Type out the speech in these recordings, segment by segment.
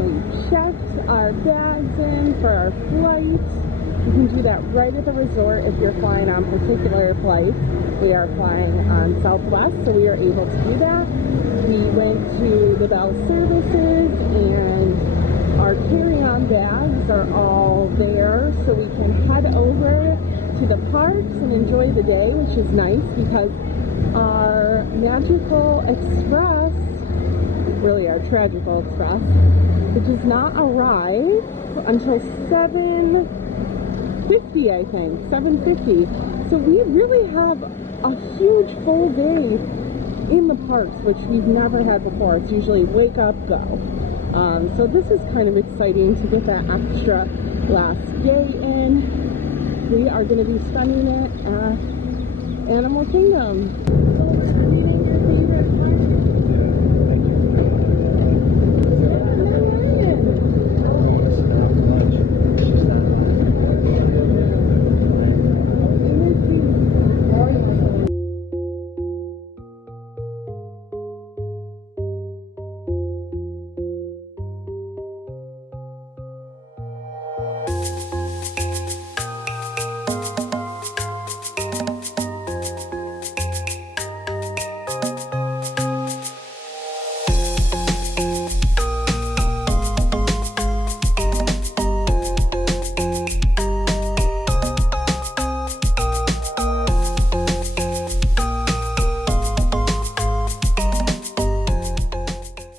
where we checked our bags in for our flight. You can do that right at the resort if you're flying on particular flights. We are flying on Southwest, so we are able to do that. We went to the Bell Services, and our carry-on bags are all there, so we can head over to the parks and enjoy the day, which is nice because our Magical Express, really our Tragical Express, it does not arrive until 7:50, I think, 7:50. So we really have a huge full day in the parks, which we've never had before. It's usually wake up, go. So this is kind of exciting to get that extra last day in. We are going to be spending it at Animal Kingdom.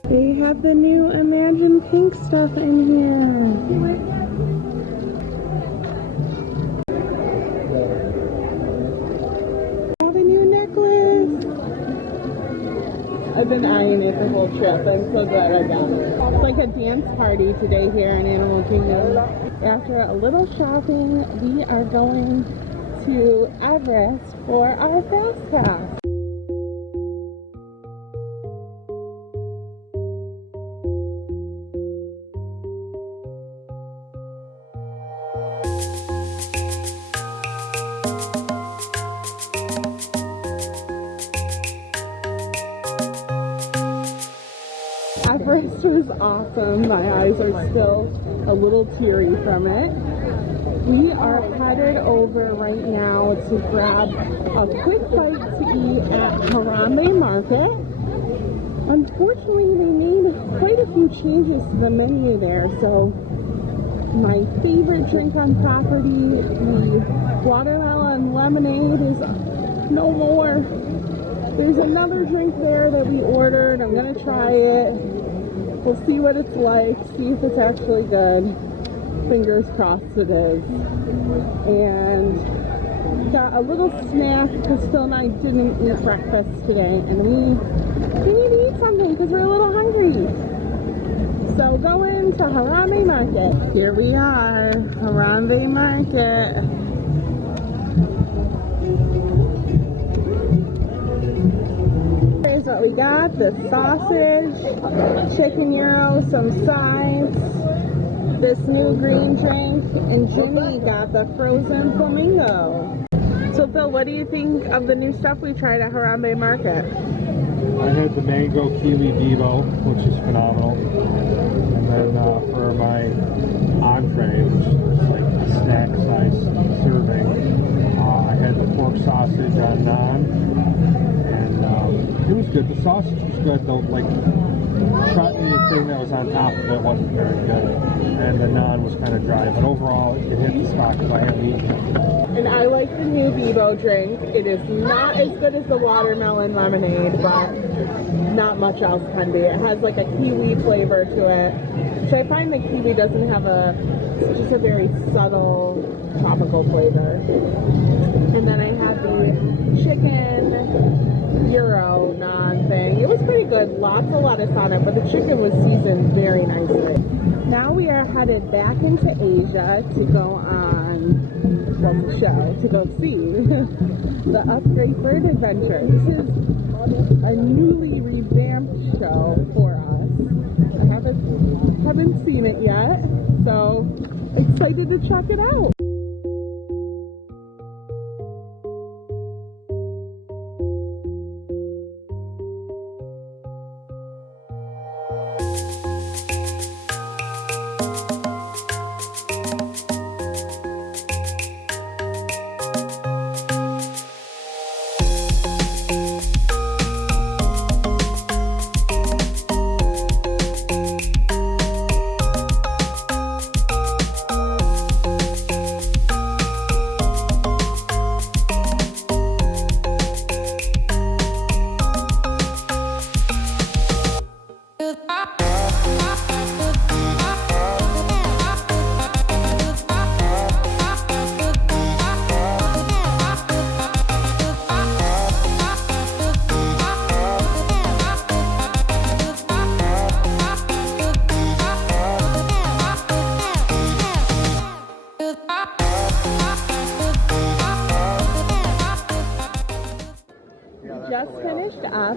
They have the new Imagine Pink stuff in here. Have a new necklace. I've been eyeing it the whole trip. I'm so glad I got it. It's like a dance party today here in Animal Kingdom. After a little shopping, we are going to Everest for our fast pass. Everest was awesome. My eyes are still a little teary from it. We are headed over right now to grab a quick bite to eat at Harambe Market. Unfortunately, they made quite a few changes to the menu there, so my favorite drink on property, the watermelon lemonade, is no more. There's another drink there that we ordered. I'm gonna try it. We'll see what it's like, see if it's actually good. Fingers crossed it is. And got a little snack because Phil and I didn't eat breakfast today, and we need to eat something because we're a little hungry. So going to Harambe Market. Here we are, Harambe Market. Here's what we got: the sausage, chicken gyro, some sides, this new green drink, and Jimmy got the frozen flamingo. So Phil, what do you think of the new stuff we tried at Harambe Market? I had the mango kiwi bibo, which is phenomenal. And then for my entree, which is like a snack size serving, I had the pork sausage on naan. It was good. The sausage was good, though. Like, chutney thing that was on top of it wasn't very good, and the naan was kind of dry. But overall, it hit the spot because I haven't eaten it. And I like the new Bibo drink. It is not as good as the watermelon lemonade, but not much else can be. It has like a kiwi flavor to it, which I find the kiwi doesn't have it's just a very subtle tropical flavor. And then I had the chicken gyro naan thing. It was pretty good. Lots of lettuce on it, but the chicken was seasoned very nicely. Now we are headed back into Asia to go on, well, to go see the Upgrade Bird Adventure. This is a newly revamped show for us. I haven't seen it yet, so excited to check it out.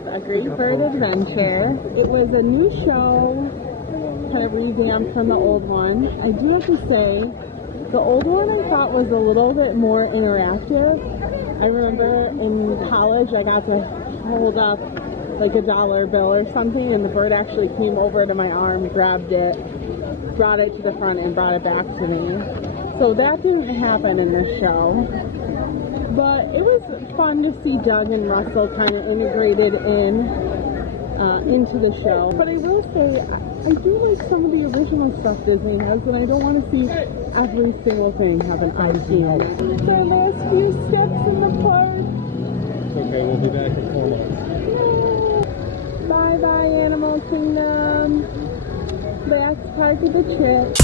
A Great Bird Adventure. It was a new show, kind of revamped from the old one. I do have to say, the old one I thought was a little bit more interactive. I remember in college I got to hold up like a dollar bill or something, and the bird actually came over to my arm, grabbed it, brought it to the front, and brought it back to me. So that didn't happen in this show. But it was fun to see Doug and Russell kind of integrated into the show. But I will say, I do like some of the original stuff Disney has, and I don't want to see every single thing have an IP in it. It's our last few steps in the park. It's okay, we'll be back in 4 months. Bye bye, Animal Kingdom. Last part of the trip.